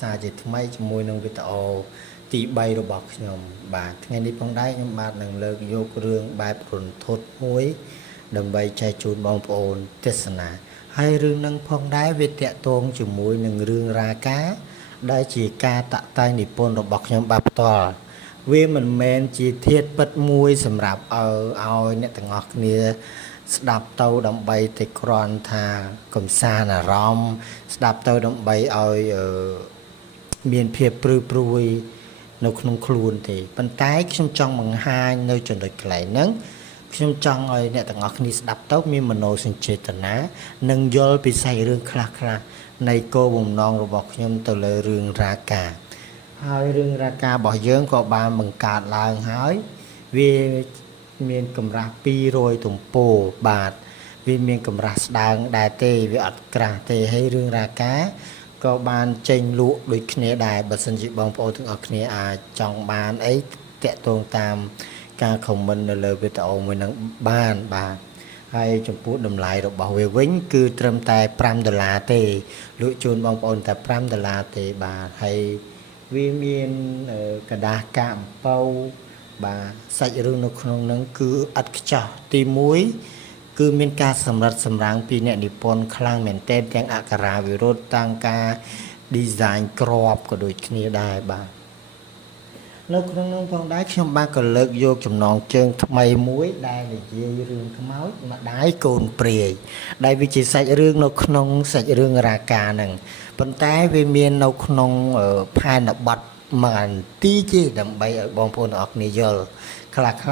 សាជាថ្មីជាមួយនឹងវីដេអូទី3របស់ខ្ញុំបាទថ្ងៃនេះផងដែរខ្ញុំបាទនឹងលើកយករឿងបែបរន្ធត់មួយដើម្បីចែកជូនបងប្អូនទេសនាហើយរឿងនឹងផងដែរវាតាក់ទងជាមួយនឹងរឿងរាកាដែលជាការតាក់តែងនិពន្ធរបស់ខ្ញុំបាទផ្ទាល់វាមិនមែនជាធាតុពិតមួយសម្រាប់ឲ្យអ្នកទាំងអស់គ្នាស្ដាប់ទៅដើម្បីតែគ្រាន់ថាកំសាន្តអារម្មណ៍ស្ដាប់ទៅដើម្បីឲ្យមានភាពព្រឺព្រួយនៅក្នុងខ្លួនទេប៉ុន្តែខ្ញុំចង់បង្ហាញនៅចំណុចកន្លែងហ្នឹងខ្ញុំចង់ឲ្យអ្នកទាំងអស់គ្នាស្ដាប់ទៅមានមโนសញ្ចេតនានិងយល់ពីសាច់រឿងខ្លះៗនៃគោលបំណងរបស់ខ្ញុំទៅលើរឿងរាកាហើយរឿងរាការបស់យើងក៏បានបង្កើតឡើងហើយវាមានកម្រាស់200ទំព័របាទវាមានកម្រាស់ស្ដើងដែរទេវាអត់ក្រាស់ទេហើយរឿងរាកាក៏បានចេញលក់ដូចគ្នាដែរបើសិនជាបងប្អូនទាំងអស់គ្នាអាចចង់បានអីតាក់ទងតាមការខមមិននៅលើវីដេអូមួយហ្នឹងបានបាទហើយចំពោះតម្លៃរបស់វាវិញគឺត្រឹមតែ$5ទេលក់ជូនបងប្អូនតែ$5ទេបាទហើយវាមានកដាស់កាកអំពៅបាទសាច់រឿងនៅក្នុងហ្នឹងគឺឥតខ្ចោះទី1គឺមានការសម្រិតសម្រាំងពីអ្នកនិពន្ធខ្លាំងមែនទែនទាំងអក្ខរាវិរុទ្ធទាំងការ design ក្របក៏ដូចគ្នាដែរបាទនៅក្នុងនោះផងដែរខ្ញុំបាទក៏លើកយកចំណងជើងថ្មីមួយដែលនិយាយរឿងខ្មោចម្ដាយកូនព្រាយដែលវាជាសាច់រឿងនៅក្នុងសាច់រឿងរាកាហ្នឹងប៉ុន្តែវាមាននៅក្នុងផែនបទមួយទីទេដើម្បីឲ្យបងប្អូនទាំងអស់គ្នាយល់ខ្លះ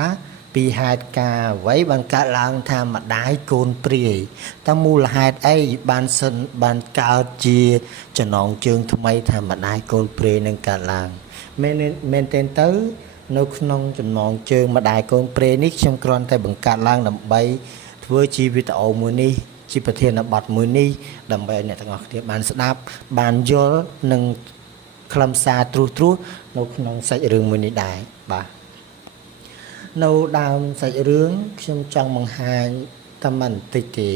ពីហេតុការអ្វីបានកើតឡើងថាម្ដាយកូនព្រាយតើមូលហេតុអីបានកើតជាចំណងជើងថ្មីថាម្ដាយកូនព្រាយនឹងកើតឡើងមែនទេទៅនៅក្នុងចំណងជើងម្ដាយកូនព្រាយនេះខ្ញុំគ្រាន់តែបង្កើតឡើងដើម្បីធ្វើជាវីដេអូមួយនេះជាប្រធានបទមួយនេះដើម្បីឲ្យអ្នកទាំងអស់គ្នាបានស្ដាប់បានយល់និងខ្លឹមសារត្រួសនៅក្នុងសាច់រឿងមួយនេះដែរបាទនៅដើមសាច់រឿងខ្ញុំចង់បង្ហាញតែមិនបន្តិចទេ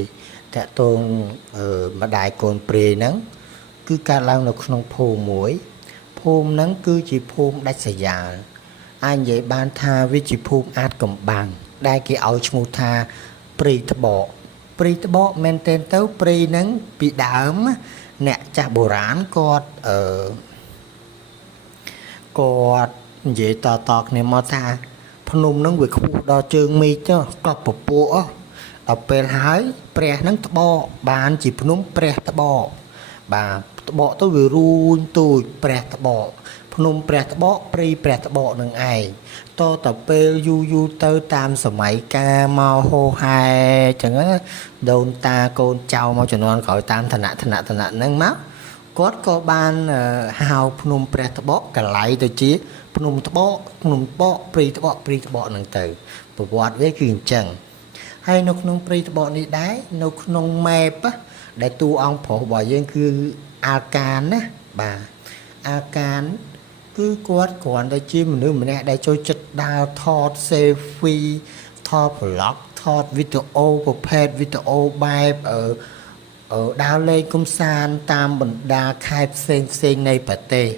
តាក់ទងម្ដាយកូនព្រាយហ្នឹងគឺកើតឡើងនៅក្នុងភូមិមួយភូមិហ្នឹងគឺជាភូមិដាច់ស្រយាលអាចនិយាយបានថាវាជាភូមិអាតកំបាំងដែលគេឲ្យឈ្មោះថាព្រៃត្បកមែនទែនទៅព្រៃហ្នឹងពីដើមអ្នកចាស់បុរាណគាត់និយាយតគ្នាមកថាភ្នំហ្នឹងវាខ្ពស់ដល់ជើងមេឃទៅក៏ពពកដល់ពេលហើយព្រះហ្នឹងត្បកបានជាភ្នំព្រះត្បកបាទត្បកទៅវារួញទូចព្រះត្បកភ្នំព្រះត្បកព្រៃព្រះត្បកនឹងឯងតពេលយូរទៅតាមសម័យកាលមកហូហែអញ្ចឹងដូនតាកូនចៅមកជំនាន់ក្រោយតាមឋានៈហ្នឹងមកគាត់ក៏បានហៅភ្នំព្រះត្បកកន្លែងទៅជាភ្នំត្បកព្រៃត្បកហ្នឹងទៅប្រវត្តិវាគឺអញ្ចឹងហើយនៅក្នុងព្រៃត្បកនេះដែរនៅក្នុង map ដែលតួអង្គប្រុសរបស់យើងគឺអាកានណាបាទអាកានគឺគាត់គ្រាន់តែជាមនុស្សម្នាក់ដែលចូលចិត្តដើរថត selfie ថត vlog ថតវីដេអូប្រភេទវីដេអូបែបដើរលេងកំសាន្តតាមបណ្ដាខេត្តផ្សេងនៃប្រទេស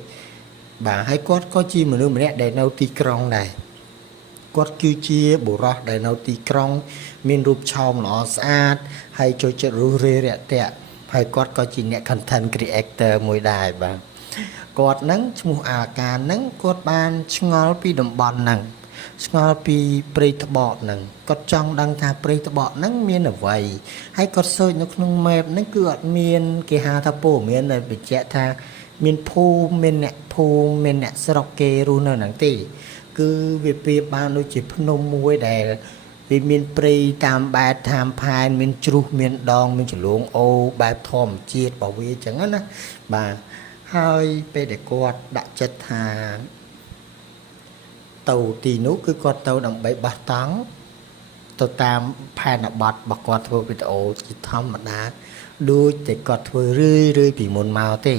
បាទហើយគាត់ក៏ជាមនុស្សម្នាក់ដែលនៅទីក្រុងដែរគាត់គឺជាបុរសដែលនៅទីក្រុងមានរូបឆោមល្អស្អាតហើយចូលចិត្តរុះរាយរាក់ទាក់ហើយគាត់ក៏ជាអ្នក content creator មួយដែរបាទគាត់ហ្នឹងឈ្មោះអាកានហ្នឹងគាត់បានឆ្ងល់ពីតំបន់ហ្នឹងឆ្ងល់ពីព្រៃត្បកហ្នឹងគាត់ចង់ដឹងថាព្រៃត្បកហ្នឹងមានអ្វីហើយគាត់សើចនៅក្នុង map ហ្នឹងគឺអត់មានគេហៅថាព័ត៌មានដែលបញ្ជាក់ថាមានភូមិមានអ្នកស្រុកគេរស់នៅហ្នឹងទេគឺវាប្រៀបបានដូចជាភ្នំមួយដែលវាមានព្រៃតាមបែបតាមផែនមានជ្រុះមានដងមានចលងអូបែបធម្មជាតិរបស់វាអញ្ចឹងណាបាទហើយពេលដែលគាត់ដាក់ចិត្តថាទៅទីនោះគឺគាត់ទៅដើម្បីបោះតង់ទៅតាមផែនបទរបស់គាត់ធ្វើវីដេអូជាធម្មតាដូចតែគាត់ធ្វើរឿយពីមុនមកទេ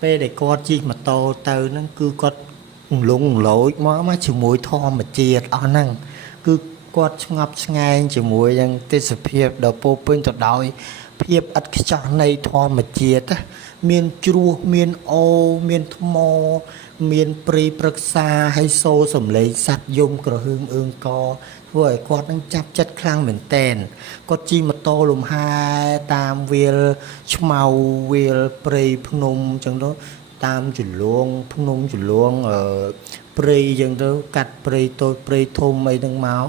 ពេលដែលគាត់ជិះម៉ូតូទៅហ្នឹងគឺគាត់លងលោចមកជាមួយធម្មជាតិអស់ហ្នឹងគឺគាត់ស្ងប់ស្ងាយជាមួយនឹងទេសភាពដ៏ពោពេញទៅដោយភាពឥតខ្ចោះនៃធម្មជាតិ មានជ្រោះមានអូមានថ្មមានព្រៃព្រឹក្សាហើយសូរសំឡេងសត្វយំក្រហឹមអឿងកធ្វើឲ្យគាត់នឹងចាប់ចិត្តខ្លាំងមែនតែនគាត់ជិះម៉ូតូលំហែតាមវាលឆ្មៅវាលព្រៃភ្នំអញ្ចឹងទៅតាមជលងភ្នំជលងព្រៃអញ្ចឹងទៅកាត់ព្រៃតូចព្រៃធំអីហ្នឹងមក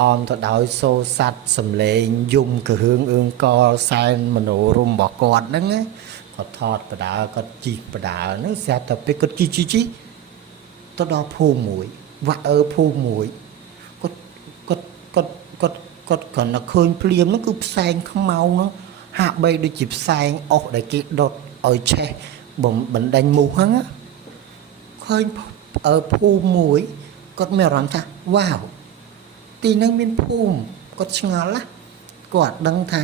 អមទៅដោយសូរសัตว์សំឡេងយំក្រហឹមអឿងកសែនមនោរម្យរបស់គាត់ហ្នឹងណាគាត់ថតបដាគាត់ជីកបដាហ្នឹងស្រាប់តែពេលគាត់ជីទៅដល់ភូមិមួយវ៉ាភូមិមួយគាត់គ្រាន់តែឃើញភ្លាមហ្នឹងគឺផ្សែងខ្មៅហ្នឹងហាក់បីដូចជាផ្សែងអុសដែលគេដុតឲ្យឆេះបណ្ដាញមូសហ្នឹងឃើញភូមិមួយគាត់មានអារម្មណ៍ថាវ៉ាវទីហ្នឹងមានភូមិគាត់ឆ្ងល់ណាគាត់ដឹងថា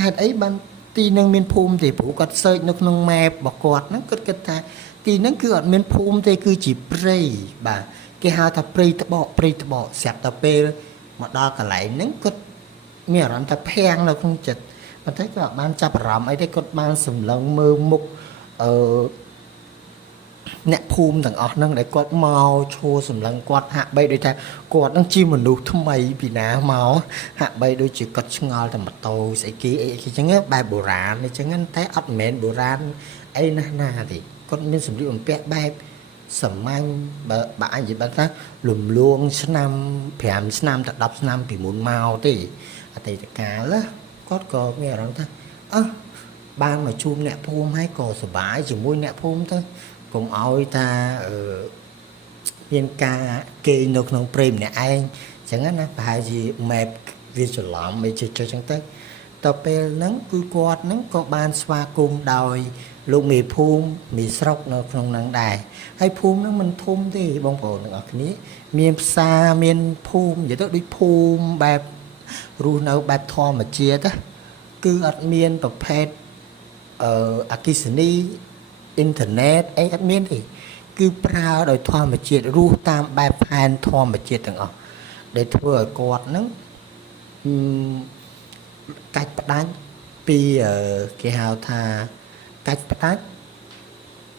ហេតុអីបានទីហ្នឹងមានភូមិទេព្រោះគាត់សើចនៅក្នុង map របស់គាត់ហ្នឹងគាត់គិតថាទីហ្នឹងគឺអត់មានភូមិទេគឺជាព្រៃបាទគេហៅថាព្រៃត្បកស្រាប់តែពេលមកដល់កន្លែងហ្នឹងគាត់មានអារម្មណ៍ថាភាំងនៅក្នុងចិត្តប៉ុន្តែគាត់បានចាប់អារម្មណ៍អីទេគាត់បានសម្លឹងមើលមុខអ្នកភូមិទាំងអស់ហ្នឹងដែលគាត់មកឈួរសម្លឹងគាត់ហាក់បីដូចថាគាត់នឹងជាមនុស្សថ្មីពីណាមកហាក់បីដូចជាគាត់ឆ្ងល់តែម៉ូតូស្អីគេអីចឹងបែបបុរាណអញ្ចឹងតែអត់មែនបុរាណអីណាទេគាត់មានសម្លៀកបំពាក់បែបសាមញ្ញបើអញនិយាយថាលំលងឆ្នាំ5ឆ្នាំទៅ10ឆ្នាំពីមុនមកទេអតីតកាលគាត់ក៏មានអារម្មណ៍ថាបានមកជួបអ្នកភូមិហើយក៏សប្បាយជាមួយអ្នកភូមិទៅកុំឲ្យថាមានការគេនៅក្នុងព្រៃម្នាក់ឯងអញ្ចឹងណាប្រហែលជា map វាច្រឡំអីចឹងទៅតពេលហ្នឹងគឺគាត់ហ្នឹងក៏បានស្វាគមន៍ដោយលោកមេភូមិមេស្រុកនៅក្នុងហ្នឹងដែរហើយភូមិហ្នឹងមិនធំទេបងប្អូនទាំងអស់គ្នាមានផ្សារមានភូមិនិយាយទៅដូចភូមិបែបរស់នៅបែបធម្មជាតិគឺអត់មានប្រភេទអគ្គិសនីអ៊ីនធឺណិតអីអត់មានទេគឺប្រើដោយធម្មជាតិរស់តាមបែបផែនធម្មជាតិទាំងអស់ដែលធ្វើឲ្យគាត់ហ្នឹងកាច់ផ្ដាច់ពីគេហៅថាកាច់ផ្ដាច់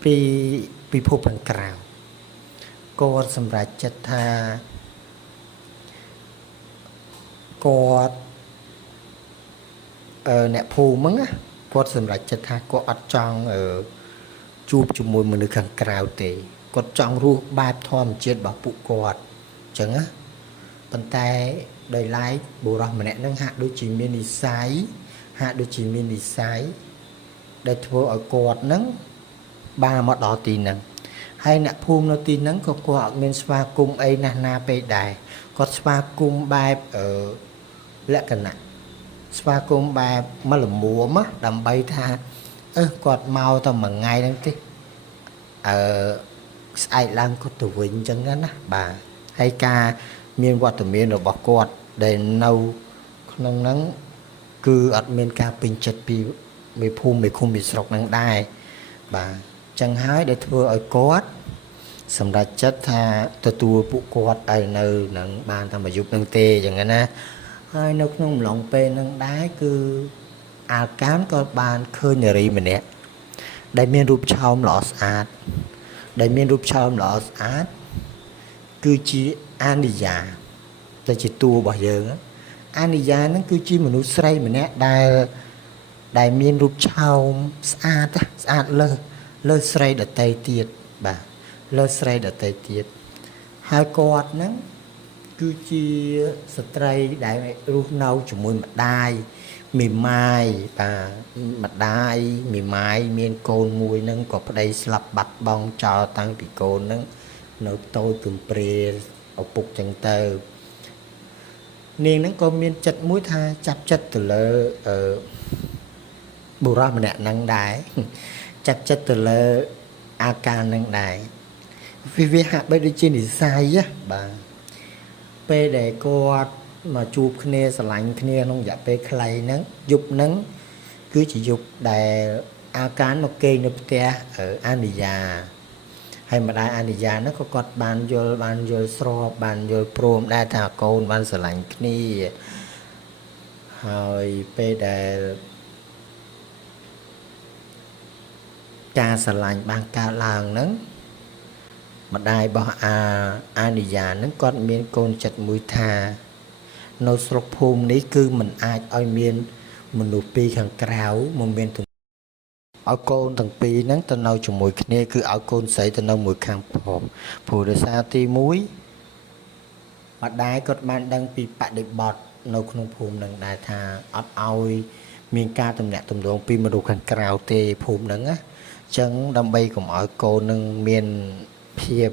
ពីពិភពខាងក្រៅគាត់សម្រេចចិត្តថាគាត់អ្នកភូមិហ្នឹងគាត់សម្រេចចិត្តថាគាត់អត់ចង់ជួបជាមួយមនុស្សខាងក្រៅទេគាត់ចង់រស់បែបធម្មជាតិរបស់ពួកគាត់អញ្ចឹងណាប៉ុន្តែដោយឡែកបុរសម្នាក់ហ្នឹងហាក់ដូចជាមាននិស្ស័យដែលធ្វើឲ្យគាត់ហ្នឹងបានមកដល់ទីហ្នឹងហើយអ្នកភូមិនៅទីហ្នឹងក៏គាត់អត់មានស្វាគមន៍អីណាពេកដែរគាត់ស្វាគមន៍បែបលក្ខណៈស្វាគមន៍បែបមកលមួមដើម្បីថាគាត់មកតែមួយថ្ងៃហ្នឹងទេស្អែកឡើងគាត់ទៅវិញអញ្ចឹងណាបាទហើយការមានវត្តមានរបស់គាត់ដែលនៅក្នុងហ្នឹងគឺអត់មានការពេញចិត្តពីមេភូមិមេឃុំមេស្រុកហ្នឹងដែរបាទអញ្ចឹងហើយដែលធ្វើឲ្យគាត់សម្រេចចិត្តថាទទួលពួកគាត់ឲ្យនៅនឹងបានតែមួយយប់ហ្នឹងទេអញ្ចឹងណាហើយនៅក្នុងអំឡុងពេលហ្នឹងដែរគឺអាកានក៏បានឃើញនារីម្នាក់ដែលមានរូបឆោមល្អស្អាតគឺជាអានិយាដែលជាតួរបស់យើងអានិយាហ្នឹងគឺជាមនុស្សស្រីម្នាក់ដែលមានរូបឆោមស្អាតលើស្រីដតីទៀតបាទលើស្រីដតីទៀតហើយគាត់ហ្នឹងគឺជាស្ត្រីដែលរស់នៅជាមួយម្ដាយមេម៉ាយបាទម្ដាយមេម៉ាយមានកូនមួយហ្នឹងក៏ប្តីស្លាប់បាត់បង់ចោលតាំងពីកូនហ្នឹងនៅតូចគំព្រាឪពុកចឹងទៅនាងហ្នឹងក៏មានចិត្តមួយថាចាប់ចិត្តទៅលើបុរសម្នាក់ហ្នឹងដែរចាប់ចិត្តទៅលើអាការហ្នឹងដែរវាហាក់បីដូចជានិស្ស័យបាទពេលដែលគាត់មកជួបគ្នាស្រឡាញ់គ្នាក្នុងរយៈពេលខ្លីហ្នឹងយប់ហ្នឹងគឺជាយប់ដែលអាការមកគេងនៅផ្ទះអានិយាហើយម្ដាយអានិយាហ្នឹងក៏គាត់បានយល់ស្របបានយល់ព្រមដែរថាកូនបានស្រឡាញ់គ្នាហើយពេលដែល ការស្រឡាញ់បានកើតឡើងហ្នឹងម្ដាយរបស់អានិយាហ្នឹងគាត់មានកូនចិត្តមួយថានៅស្រុកភូមិនេះគឺមិនអាចឲ្យមានមនុស្សពីរខាងក្រៅមកមានឲ្យកូនទាំងពីរហ្នឹងទៅនៅជាមួយគ្នាគឺឲ្យកូនស្រីទៅនៅមួយខាងប្រុសព្រោះដោយសារទី1ម្ដាយគាត់បានដឹងពីបដិបត្តិនៅក្នុងភូមិហ្នឹងដែរថាអត់ឲ្យមានការទំនាក់ទំនងពីមនុស្សខាងក្រៅទេភូមិហ្នឹងណាអញ្ចឹងដើម្បីកុំឲ្យកូននឹងមានភាព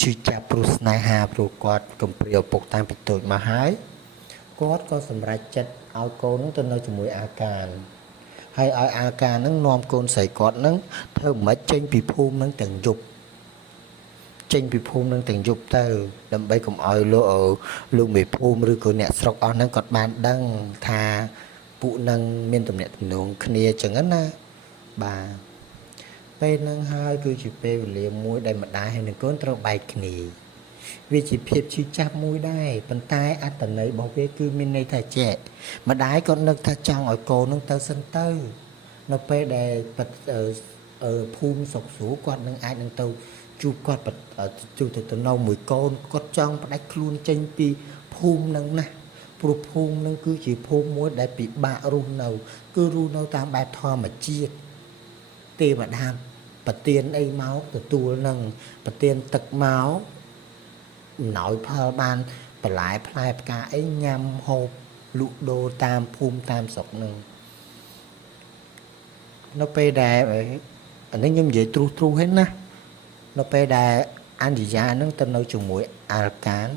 ឈឺចាប់ព្រោះស្នេហាព្រោះគាត់កំព្រាឪពុកតាមពីតូចមកហើយគាត់ក៏សម្រេចចិត្តឲ្យកូននឹងទៅនៅជាមួយអាការហើយឲ្យអាការនឹងនាំកូនស្រីគាត់នឹងធ្វើមិនចេញពីភូមិនឹងទាំងយប់ចេញពីភូមិនឹងទាំងយប់ទៅដើម្បីកុំឲ្យលោកមេភូមិឬក៏អ្នកស្រុកអស់ហ្នឹងគាត់បានដឹងថាពួកនឹងមានទំនាក់ទំនងគ្នាអញ្ចឹងណាបាទពេលហ្នឹងហើយគឺជាពេលវេលាមួយដែលម្ដាយហើយនឹងកូនត្រូវបែកគ្នាវាជាភាពឈឺចាប់មួយដែរប៉ុន្តែអត្តន័យរបស់វាគឺមានន័យថាចេះម្ដាយគាត់នឹកថាចង់ឲ្យកូននឹងទៅសិនទៅនៅពេលដែលភូមិសុកស្រួលគាត់នឹងអាចនឹងទៅជួបគាត់ជួបទៅនៅមួយកូនគាត់ចង់ផ្ដាច់ខ្លួនចេញពីភូមិនឹងណាព្រោះភូមិនឹងគឺជាភូមិមួយដែលពិបាករស់នៅគឺរស់នៅតាមបែបធម្មជាតិទេវតាប្រទានអីមកទទួលនឹងប្រទានទឹកមកអំណោយផលបានបន្លែផ្លែផ្កាអីញ៉ាំហូបលក់ដូរតាមភូមិតាមស្រុកនឹងនៅពេលដែលអានេះខ្ញុំនិយាយទ្រុសហេណានៅពេលដែលអញ្ញយានឹងទៅនៅជាមួយអាលកាន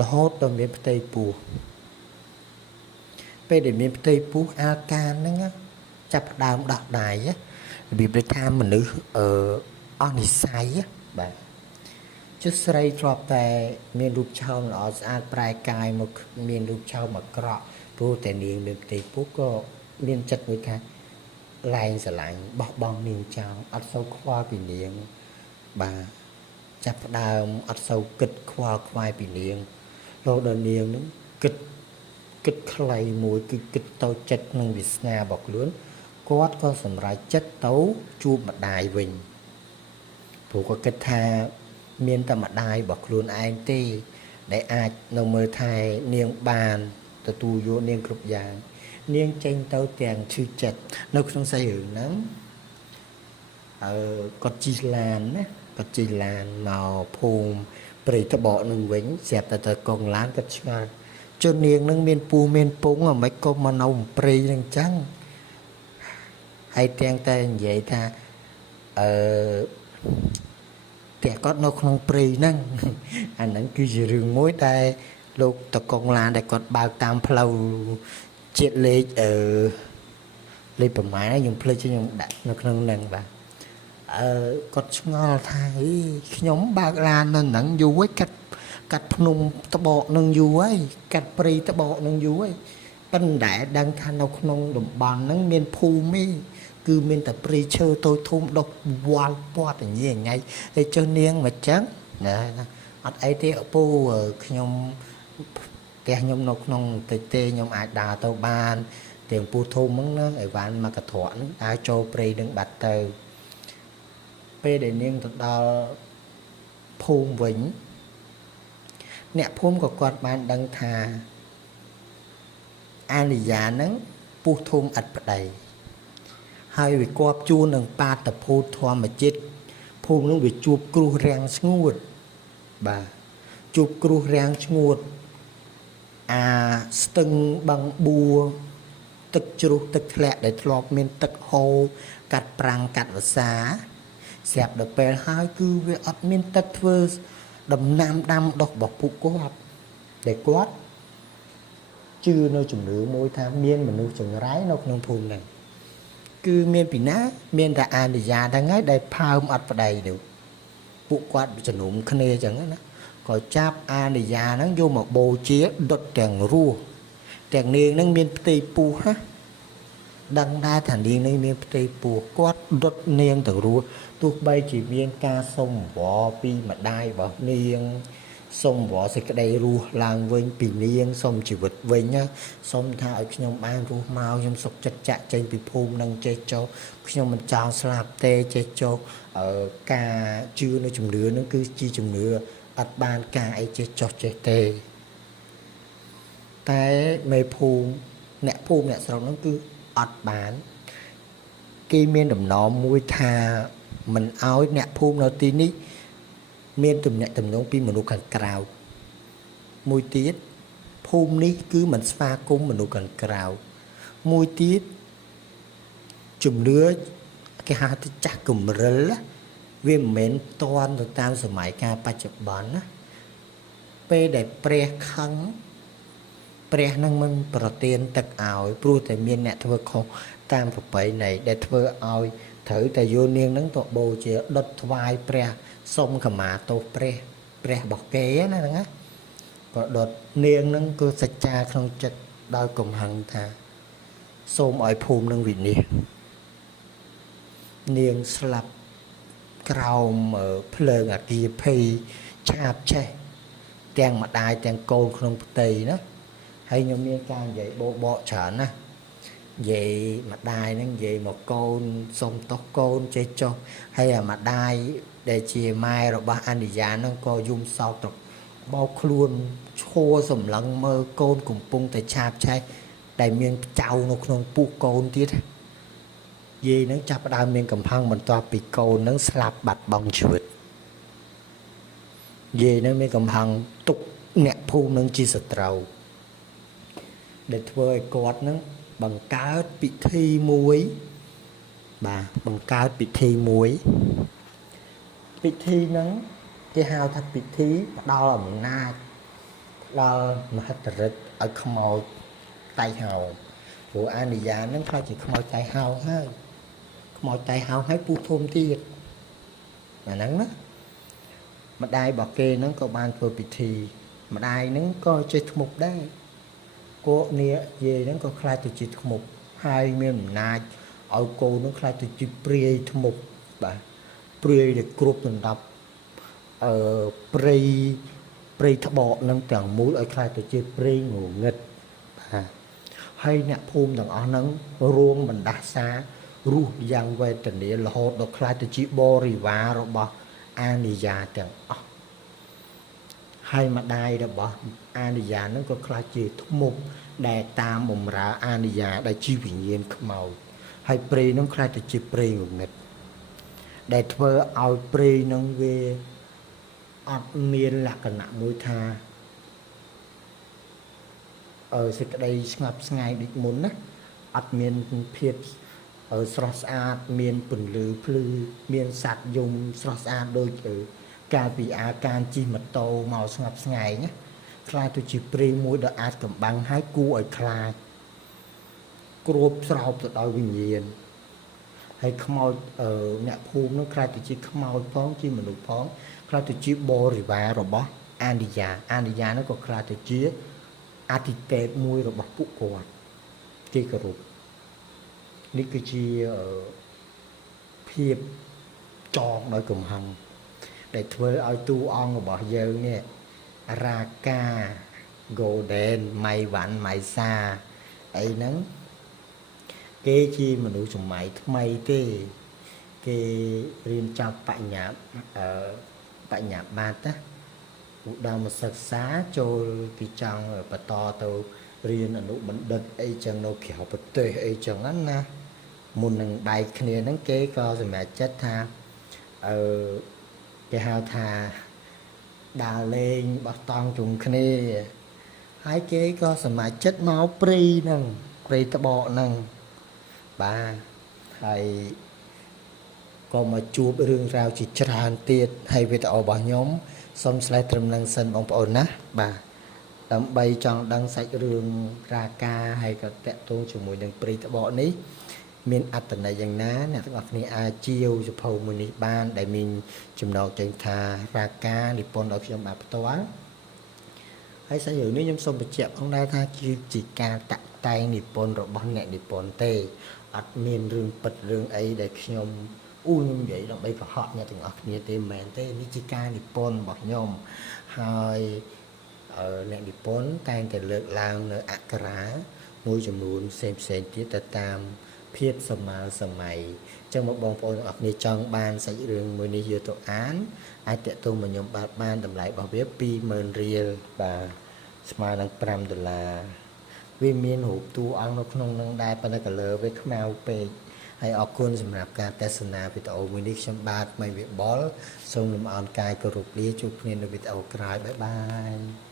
រហូតដល់មានផ្ទៃពោះពេលដែលមានផ្ទៃពោះអាលកានហ្នឹងចាប់ផ្ដើមដោះដៃរបៀបដូចថាមនុស្សអស់និស័យបាទជិះស្រីធ្លាប់តែមានរូបឆោមល្អស្អាតប្រែកាយមកមានរូបឆោមអាក្រក់ព្រោះតែនាងមានផ្ទៃពោះក៏មានចិត្តមួយថាលែងស្រឡាញ់បោះបង់នាងចោលអត់សូវខ្វល់ពីនាងបាទចាប់ផ្ដើមអត់សូវគិតខ្វល់ខ្វាយពីនាងរហូតដល់នាងនឹងគិតខ្លីមួយគឺគិតទៅចិត្តនឹងវាសនារបស់ខ្លួនគាត់ក៏សម្រេចចិត្តទៅជួបម្ដាយវិញព្រោះគាត់គិតថាមានតែម្ដាយរបស់ខ្លួនឯងទេដែលអាចនៅមើលថែនាងបានទទួលយកនាងគ្រប់យ៉ាងនាងចេញទៅទាំងឈឺចិត្តនៅក្នុងស្អីរឿងហ្នឹងគាត់ជិះឡានណាគាត់ជិះឡានមកភូមិព្រៃតបកនឹងវិញស្រាប់តែទៅកងឡានគាត់ឆ្ងល់ជននាងនឹងមានពូមានពងអ្មិនក៏មកនៅព្រៃហ្នឹងចឹងហើយទាំងតែនិយាយថាតែគាត់នៅក្នុងព្រៃហ្នឹងអាហ្នឹងគឺជារឿងមួយដែលលោកតកងឡានដែលគាត់បើកតាមផ្លូវជាតិលេខប្រហែលខ្ញុំភ្លេចខ្ញុំដាក់នៅក្នុងហ្នឹងបាទគាត់ឆ្ងល់ថាខ្ញុំបើកឡាននៅហ្នឹងយូរហើយកាត់ភ្នំតបកនឹងយូរហើយកាត់ព្រៃតបកនឹងយូរហើយប៉ុន្តែដឹងថានៅក្នុងតំបន់ហ្នឹងមានភូមិទេគឺមានតែព្រៃឈើតូចធំដុះវល់ពាត់ញ៉ៃហើយចុះនាងមកចឹងណាអត់អីទេឪពូខ្ញុំផ្ទះខ្ញុំនៅក្នុងតិចទេខ្ញុំអាចដើរទៅបានទាំងពូធំហ្នឹងណាអីវ៉ាន់មកកត្រក់ហ្នឹងដើរចូលព្រៃនឹងបាត់ទៅពេលដែលនាងទៅដល់ភូមិវិញអ្នកភូមិក៏គាត់បានដឹងថាអានិយាហ្នឹងពុះធំឥតប្តីហើយវាគប់ជួននឹងបាតុភូតធម្មជាតិភូមិនោះវាជួបគ្រោះរាំងស្ងួតបាទជួបគ្រោះរាំងស្ងួតអាស្ទឹងបឹងបួរទឹកជ្រោះទឹកធ្លាក់ដែលធ្លាប់មានទឹកហូរកាត់ប្រាំងកាត់វសាស្រាប់ដល់ពេលហើយគឺវាអត់មានទឹកធ្វើដំណាំដាំដុះរបស់ពួកគាត់ដែលគាត់ជឿនៅជំនឿមួយថាមានមនុស្សចង្រៃនៅក្នុងភូមិហ្នឹងគឺមានពីណាមានតែអានិយាហ្នឹងហើយដែលផើមអត់ប្តីនោះពួកគាត់ជំនុំគ្នាអញ្ចឹងណាក៏ចាប់អានិយាហ្នឹងយកមកបូជាដុតទាំងរស់ទាំងនាងហ្នឹងមានផ្ទៃពោះណាដឹងដែរថានាងនេះមានផ្ទៃពោះគាត់ដុតនាងទាំងរស់ទោះបីជាមានការសុំអង្វរពីម្ដាយរបស់នាង សូមវល់សេចក្តីរស់ឡើងវិញពីនាងសូមជីវិតវិញណាសូមថាឲ្យខ្ញុំបានរស់មកខ្ញុំសុខចិត្តចាក់ចេញពីភូមិនឹងចេះចុះខ្ញុំមិនចង់ស្លាប់ទេចេះចុះការជឿនៅជំនឿនឹងគឺជាជំនឿអត់បានការអីចេះចុះចេះទេតែមេភូមិអ្នកភូមិអ្នកស្រុកហ្នឹងគឺអត់បានគេមានដំណំមួយថាមិនឲ្យអ្នកភូមិនៅទីនេះមានទំនាក់ទំនងពីមនុស្សខាងក្រៅមួយទៀតភូមិនេះគឺមិនស្វាគមន៍មនុស្សខាងក្រៅមួយទៀតជំនឿគេហៅថាចាស់កម្រិលវាមិនមែនតន់ទៅតាមសម័យកាលបច្ចុប្បន្នណាពេលដែលព្រះខឹងព្រះនឹងមិនប្រទានទឹកឲ្យព្រោះតែមានអ្នកធ្វើខុសតាមប្រពៃណីដែលធ្វើឲ្យត្រូវតែយកនាងនឹងទៅបូជាដុតថ្វាយព្រះសុំខមាទោសព្រះរបស់គេណាហ្នឹងណាក៏ដុតនាងនឹងគឺសច្ចាក្នុងចិត្តដោយកំហឹងថាសូមឲ្យភូមិនឹងវិនិច្ឆ័យនាងស្លាប់ក្រោមភ្លើងអគារភ័យឆាបឆេះទាំងម្ដាយទាំងកូនក្នុងផ្ទៃណាហើយខ្ញុំមានការនិយាយបោកច្រើនណានិយាយម្ដាយហ្នឹងនិយាយមកកូនសុំទោសកូនចេះចុះហើយអាម្ដាយដែលជាម៉ែរបស់អនិយាហ្នឹងក៏យំសោកទៅបោកខ្លួនឈរសម្លឹងមើលកូនកំពុងតែឆាបឆេះដែលមានចៅនៅក្នុងពោះកូនទៀតយាយហ្នឹងចាប់ផ្ដើមមានកំហឹងបន្ទាប់ពីកូនហ្នឹងស្លាប់បាត់បង់ជីវិតយាយហ្នឹងមានកំហឹងទុកអ្នកភូមិហ្នឹងជាសត្រូវដែលធ្វើឲ្យគាត់ហ្នឹងបង្កើតពិធីមួយបាទបង្កើតពិធីមួយពិធីហ្នឹងគេហៅថាពិធីផ្ដល់អំណាចដល់មហិទ្ធិឫទ្ធិឲ្យខ្មោចតៃហោព្រោះអានិយាហ្នឹងខ្លាចជាខ្មោចតៃហោហើយខ្មោចតៃហោហើយពុះធំទៀតអាហ្នឹងណាម្ដាយរបស់គេហ្នឹងក៏បានធ្វើពិធីម្ដាយហ្នឹងក៏ចេះធ្មប់ដែរពួកនាយយាយហ្នឹងក៏ខ្លាចទៅជាធ្មប់ហើយមានអំណាចឲ្យកូនហ្នឹងខ្លាចទៅជាព្រាយធ្មប់បាទព្រាយដែលគ្រប់ដណ្ដប់ព្រៃត្បកហ្នឹងទាំងមូលឲ្យខ្លាចទៅជាព្រៃងងឹតបាទហើយអ្នកភូមិទាំងអស់ហ្នឹងរួមបណ្ដាសារស់យ៉ាងវេទនារហូតដល់ខ្លាចទៅជាបរិវាររបស់អានិយាទាំងអស់ហើយម្ដាយរបស់អានិយាហ្នឹងក៏ខ្លាចជាធ្មប់ដែលតាមបំរើអានិយាដែលជាវិញ្ញាណខ្មោចហើយព្រៃហ្នឹងខ្លាចទៅជាព្រៃងងឹតដែលធ្វើឲ្យព្រៃហ្នឹងវាអត់មានលក្ខណៈមួយថាសេចក្តីស្ងប់ស្ងាយដូចមុនណាអត់មានភាពស្រស់ស្អាតមានពន្លឺភ្លឺមានសត្វយំស្រស់ស្អាតដូចកាលពីការជិះម៉ូតូមកស្ងប់ស្ងាយណាខ្លាចទៅជាព្រៃមួយដែលអាចកំបាំងឲ្យគួរឲ្យខ្លាចគ្របស្រោបទៅដោយវិញ្ញាណហើយខ្មោចអ្នកភូមិនោះខ្លាចទៅជាខ្មោចផងជាមនុស្សផងខ្លាចទៅជាបរិវាររបស់អានិយានោះក៏ខ្លាចទៅជាអតិថិមួយរបស់ពួកគាត់គេគោរពនេះគឺជាភាពចងដោយកំហឹងដែលធ្វើឲ្យតួអង្គរបស់យើងនេះរាកា Golden ម៉ៃវ៉ាន់ម៉ៃសាអីហ្នឹងគេជាមនុស្សសម័យថ្មីទេគេរៀនចប់បញ្ញាបញ្ញាបត្រណាឧត្តមសិក្សាចូលពីចង់បន្តទៅរៀនអនុបណ្ឌិតអីចឹងនៅក្រៅប្រទេសអីចឹងណាមុននឹងបែកគ្នាហ្នឹងគេក៏សម្រេចចិត្តថាគេហៅថាដើរលេងបោះតង់ជុំគ្នាហើយគេក៏សម្រេចចិត្តមកព្រៃហ្នឹងព្រៃត្បកហ្នឹងបាទហើយក៏មកជួបរឿងរ៉ាវជាច្រើនទៀតហើយវីដេអូរបស់ខ្ញុំសូមឆ្លើយត្រឹមនឹងសិនបងប្អូនណាបាទដើម្បីចង់ដឹងសាច់រឿងរាកាហើយក៏តកតងជាមួយនឹងព្រៃត្បកនេះមានអត្ថន័យយ៉ាងណាអ្នកទាំងអស់គ្នាអាចជាវសភៅមួយនេះបានដែលមានចំណងជើងថារាកានិពន្ធដោយខ្ញុំបាទផ្ទាល់ហើយសាច់រឿងនេះខ្ញុំសូមបញ្ជាក់ផងដែរថាជាការតាក់តែងនិពន្ធរបស់អ្នកនិពន្ធទេអត់មានរឿងពិតរឿងអីដែលខ្ញុំ ខ្ញុំនិយាយដើម្បីកុហកអ្នកទាំងអស់គ្នាទេមិនមែនទេនេះជាការនិពន្ធរបស់ខ្ញុំហើយអ្នកនិពន្ធតែងតែលើកឡើងនៅអក្ខរាមួយចំនួនផ្សេងទៀតទៅតាមភាពសម័យអញ្ចឹងមកបងប្អូនទាំងអស់គ្នាចង់បានសាច់រឿងមួយនេះយកទៅអានអាចតាក់ទងមកខ្ញុំបានតម្លៃរបស់វា20000រៀលបាទស្មើនឹង$5វាមានរូបតួអង្គនៅក្នុងនឹងដែរប៉ុន្តែ color វាខ្មៅពេកហើយអរគុណសម្រាប់ការទស្សនាវីដេអូមួយនេះខ្ញុំបាទមិនវិបុលសូមលំអរកាយគោរពលាជួបគ្នានៅវីដេអូក្រោយបាយបាយ